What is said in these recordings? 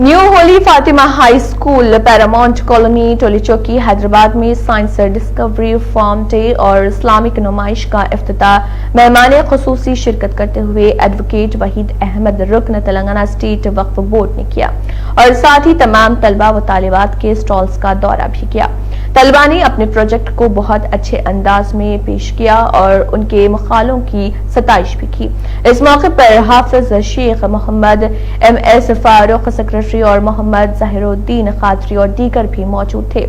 न्यू Holi Fatima high school Paramount colony ٹولی चौकी हैदराबाद में science discovery form day और इस्लामिक नमائश का इफ्तिताह महमान खصوصی शिरकत करते हुए एडवोकेट वहीद अहमद रुकन तलंगाना स्टेट वक्फ बोर्ड ने किया और साथ ही तमाम तलबा व तालिबात के स्टॉल्स का दौरा भी किया। तलबा ने अपने प्रोजेक्ट को बहुत अच्छे अंदाज में पेश किया और उनके मकालों की सताइश भी की। इस मौके पर हाफिज शेख मोहम्मद MS फारूक सेक्रेटरी और मोहम्मद जहीरुद्दीन खातरी और दीगर भी मौजूद थे।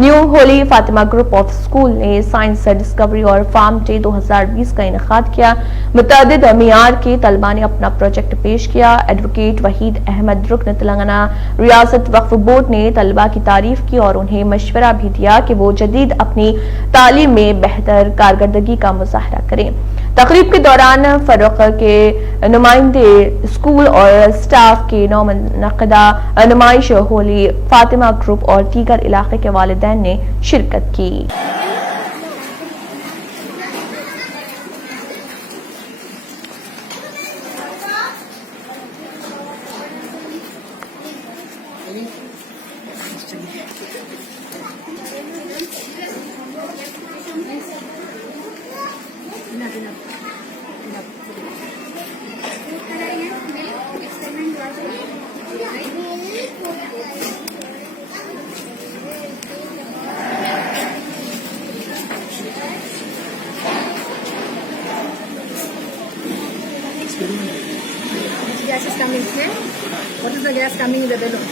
न्यू Holi Fatima group of school ने साइंस डिस्कवरी और फार्म डे 2020 का इनेकाद किया। मुतअद्दिद मियार के तलबा ने अपना प्रोजेक्ट पेश किया। एडवोकेट वहीद अहमद रुकन तेलंगाना रियासत वक्फ बोर्ड ने तलबा की तारीफ की और उन्हें मशवरा भी दिया कि वो जदीद अपनी तालीम में बेहतर कारकर्दगी का मुजाहरा करें। तकरीब के दौरान फरोख के नुमाइंदे स्कूल और स्टाफ के नौमनक़दा नमائش होली फातिमा ग्रुप और दीगर इलाके के वालिदैन ने शिरकत की। Gas is coming here. What is the gas coming in the balloon?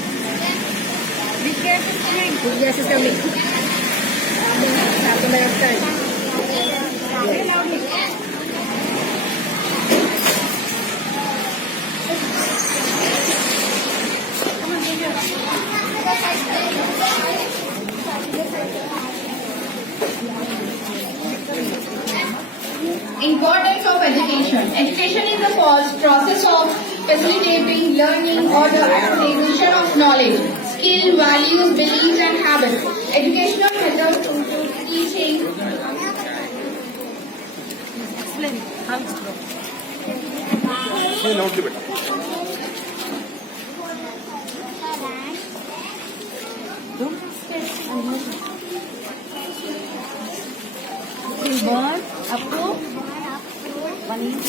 Which gas is coming? Which gas is coming? Carbon dioxide. Importance of education. Education is the process of facilitating learning or the acquisition of knowledge, skill, values, beliefs and habits. Educational methods include teaching. Explain how it's grown. Born up to 1 inch.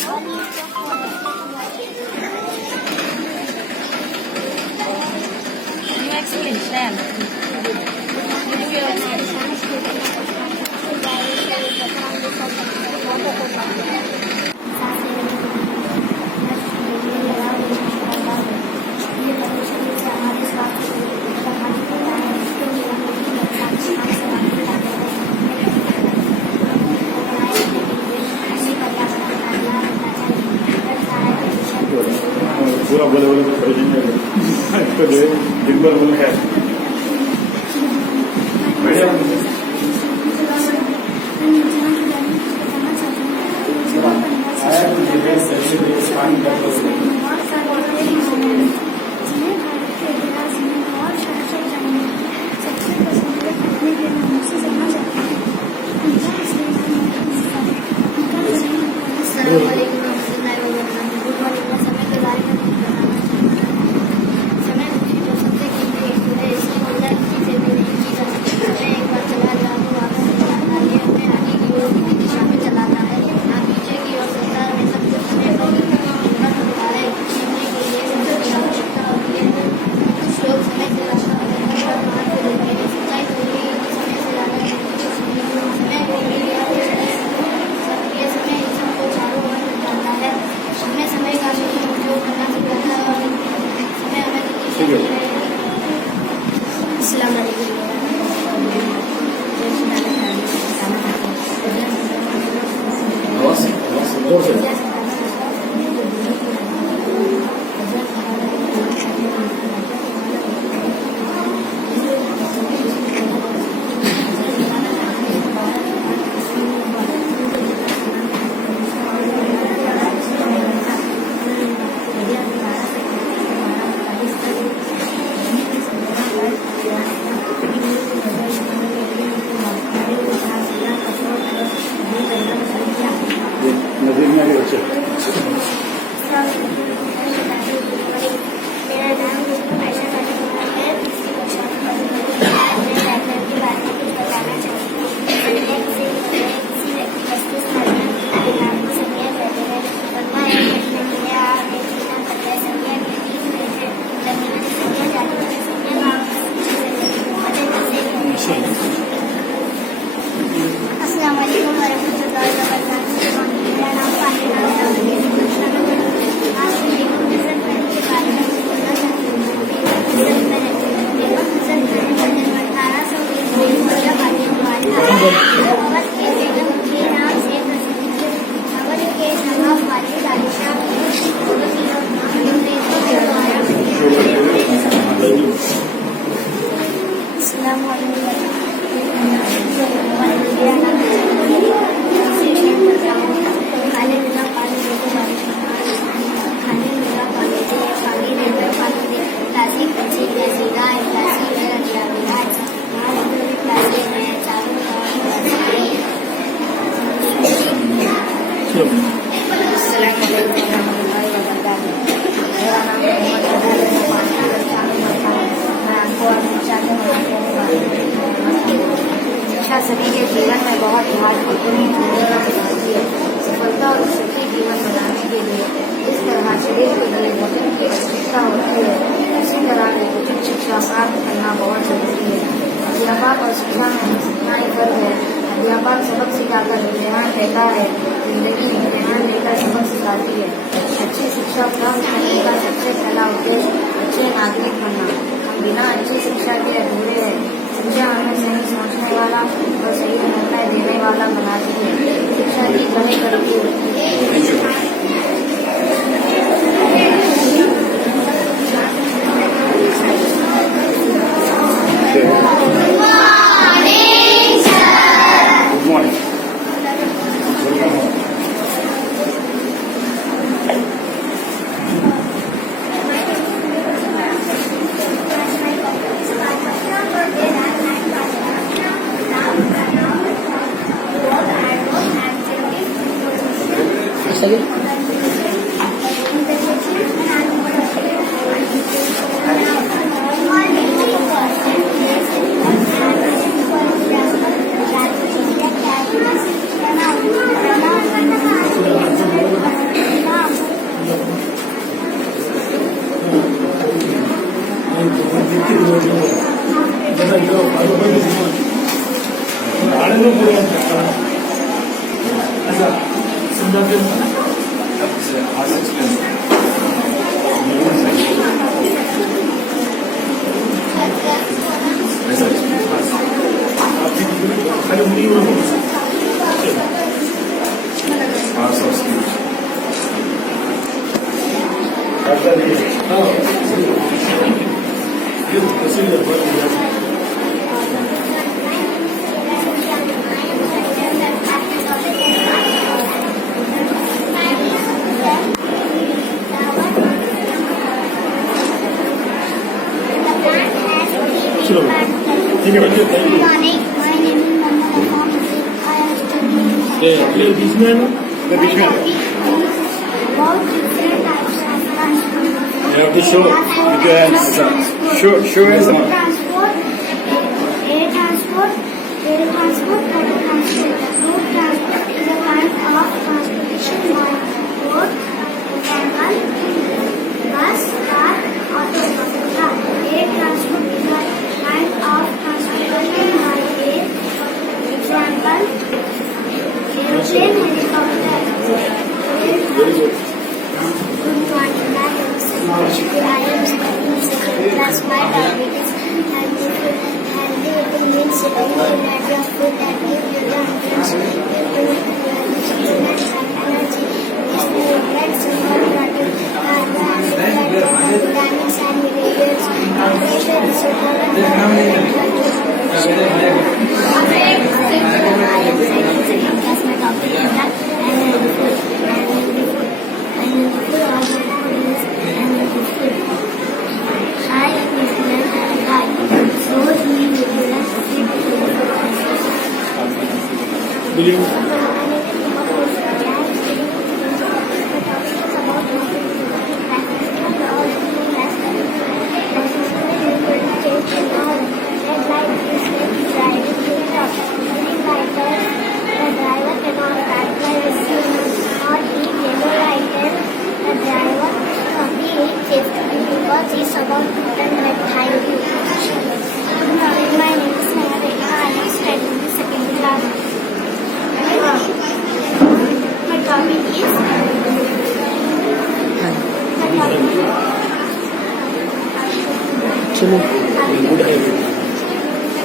You explain, Shan. पूरा बोले बोले तो पढ़ जाएंगे इसको जो दिन भर बोले है बढ़िया। शिक्षा सभी के जीवन में बहुत महत्वपूर्ण भूमिका निभाती है। सफलता और सुखी जीवन बनाने के लिए इस तरह शरीर के लिए भोजन की आवश्यकता होती है, इसी तरह की उचित शिक्षा प्राप्त करना बहुत जरूरी है। अध्यापक और शिक्षा में इतना ही फर्क है। अध्यापक सबक सिखाकर इम्तिहान लेता है, जिंदगी इम्तिहान लेकर सबक सिखाती है। अच्छी शिक्षा प्राप्त करने का सबसे पहला उद्देश्य अच्छे नागरिक बनना। हम बिना अच्छी शिक्षा के अधूरे हैं। शिक्षा हमें सही सोचने वाला और सही निर्णय देने वाला बनाती है। शिक्षा की कमी करती होती है।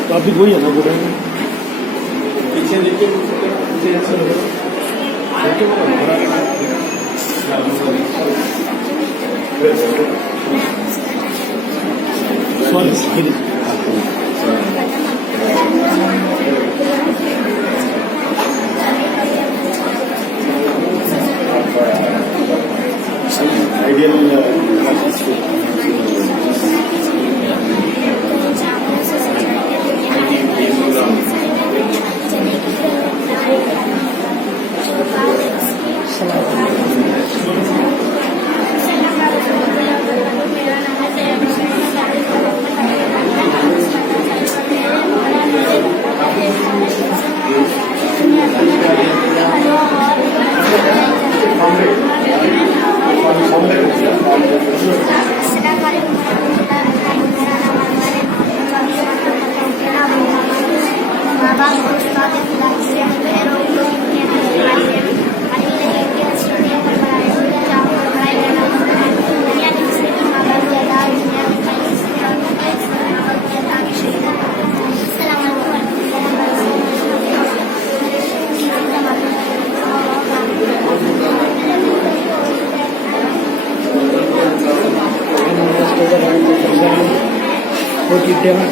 टॉपिक वही है ना बोल रहे हैं पीछे देखिए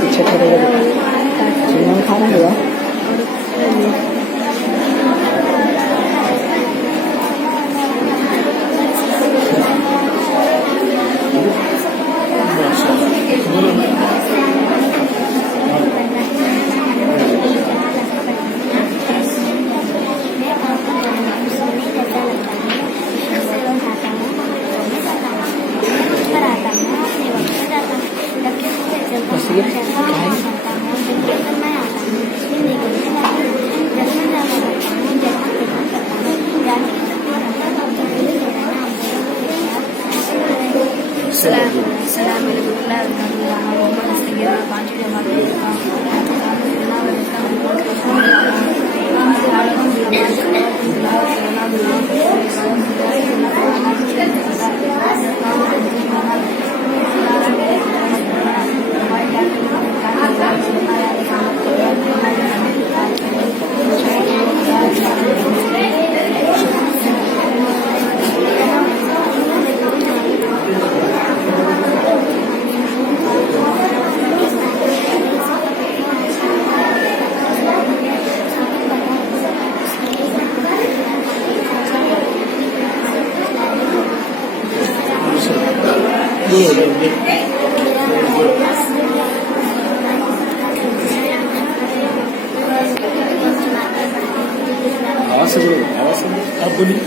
पीछे खड़े खाना हुआ आप बोलिए।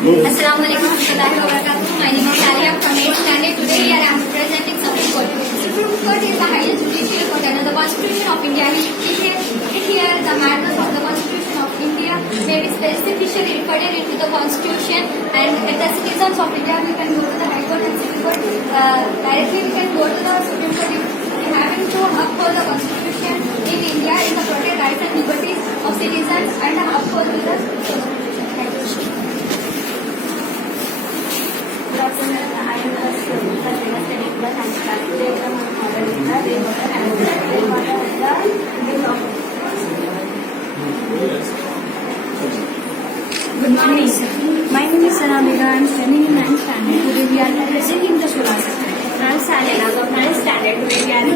Assalamu alaikum warahmatullahi wabarakatuh. My name is Alia from 8th standard. Today we are presenting Supreme Court. Supreme Court is the highest judicial court under the Constitution of India. Here the matters of the Constitution of India may be specifically recorded into the Constitution, and the citizens of India we can go to the High Court and Civil Court. Directly we can go to the Supreme Court. Having to uphold the Constitution in India is the protect rights and liberties of citizens and uphold the Good morning, sir. My name is Saramika. I am studying in 9th standard. Today we are presenting the philosophy. 9th standard. Today we are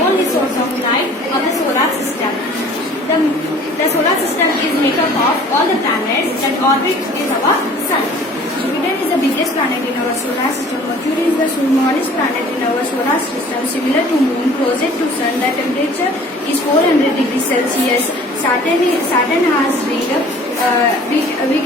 only source of light of the solar system. The solar system is made up of all the planets that orbit is our sun. Jupiter is the biggest planet in our solar system. Mercury is the smallest planet in our solar system, similar to Moon, closer to Sun. The temperature is 400 degrees Celsius. Saturn has big